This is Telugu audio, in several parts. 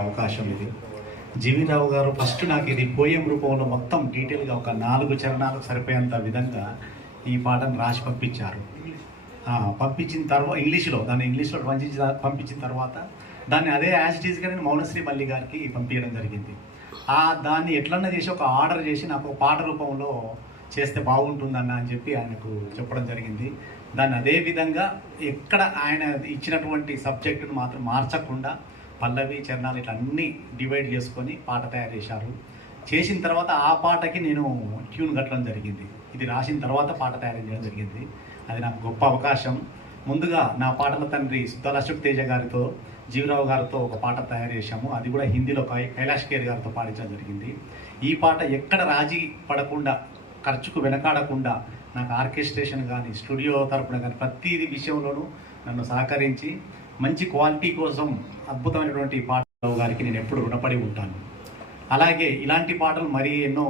అవకాశం ఇది. జీవిరావు గారు ఫస్ట్ నాకు ఇది పోయం రూపంలో మొత్తం డీటెయిల్గా ఒక నాలుగు చరణాలకు సరిపోయేంత విధంగా ఈ పాటను రాసి పంపించారు. పంపించిన తర్వాత ఇంగ్లీష్లో దాన్ని ఇంగ్లీష్లో పంపించిన పంపించిన తర్వాత దాన్ని అదే యాజ్ ఇట్ నేను మౌనశ్రీ మల్లి గారికి పంపించడం జరిగింది. ఆ దాన్ని ఎట్లన్నా చేసి ఒక ఆర్డర్ చేసి నాకు పాట రూపంలో చేస్తే బాగుంటుందన్న అని చెప్పి ఆయనకు చెప్పడం జరిగింది. దాన్ని అదే విధంగా ఎక్కడ ఆయన ఇచ్చినటువంటి సబ్జెక్టును మాత్రం మార్చకుండా పల్లవి చరణాలు ఇట్లా అన్నీ డివైడ్ చేసుకొని పాట తయారు చేశారు. చేసిన తర్వాత ఆ పాటకి నేను ట్యూన్ కట్టడం జరిగింది. ఇది రాసిన తర్వాత పాట తయారు చేయడం జరిగింది. అది నాకు గొప్ప అవకాశం. ముందుగా నా పాటల తండ్రి సుద్దాల అశోక్ తేజ గారితో జీవరావు గారితో ఒక పాట తయారు చేశాము. అది కూడా హిందీలో కైలాష్ కేర్ గారితో పాడించడం జరిగింది. ఈ పాట ఎక్కడ రాజీ పడకుండా ఖర్చుకు వెనకాడకుండా నాకు ఆర్కెస్ట్రేషన్ కానీ స్టూడియో తరపున కానీ ప్రతిది విషయంలోనూ నన్ను సహకరించి మంచి క్వాలిటీ కోసం అద్భుతమైనటువంటి పాటలు గారికి నేను ఎప్పుడు రుణపడి ఉంటాను. అలాగే ఇలాంటి పాటలు మరీ ఎన్నో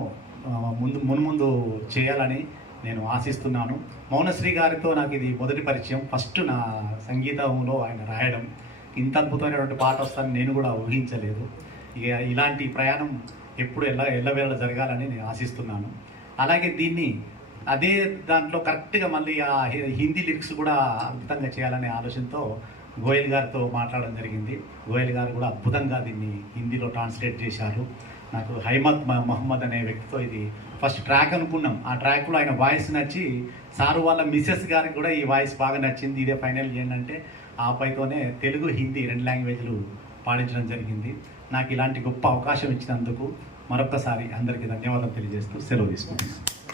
ముందు మున్ముందు చేయాలని నేను ఆశిస్తున్నాను. మౌనశ్రీ గారితో నాకు ఇది మొదటి పరిచయం. ఫస్ట్ నా సంగీతంలో ఆయన రాయడం. ఇంత అద్భుతమైనటువంటి పాట వస్తాను నేను కూడా ఊహించలేదు. ఇక ఇలాంటి ప్రయాణం ఎప్పుడు ఎల్ల ఎల్లవేళ జరగాలని నేను ఆశిస్తున్నాను. అలాగే దీన్ని అదే దాంట్లో కరెక్ట్గా మళ్ళీ ఆ హిందీ లిరిక్స్ కూడా అద్భుతంగా చేయాలనే ఆలోచనతో గోయల్ గారితో మాట్లాడడం జరిగింది. గోయల్ గారు కూడా అద్భుతంగా దీన్ని హిందీలో ట్రాన్స్లేట్ చేశారు. నాకు హైమత్ మ- మహమ్మద్ అనే వ్యక్తితో ఇది ఫస్ట్ ట్రాక్ అనుకున్నాం. ఆ ట్రాక్లో ఆయన వాయిస్ నచ్చి సారు వాళ్ళ మిసెస్ గారికి కూడా ఈ వాయిస్ బాగా నచ్చింది. ఇదే ఫైనల్ ఏంటంటే ఆ పైతోనే తెలుగు హిందీ రెండు లాంగ్వేజ్లు పాడించడం జరిగింది. నాకు ఇలాంటి గొప్ప అవకాశం ఇచ్చినందుకు మరొకసారి అందరికీ ధన్యవాదాలు తెలియజేస్తూ సెలవు తీసుకుంటున్నాను.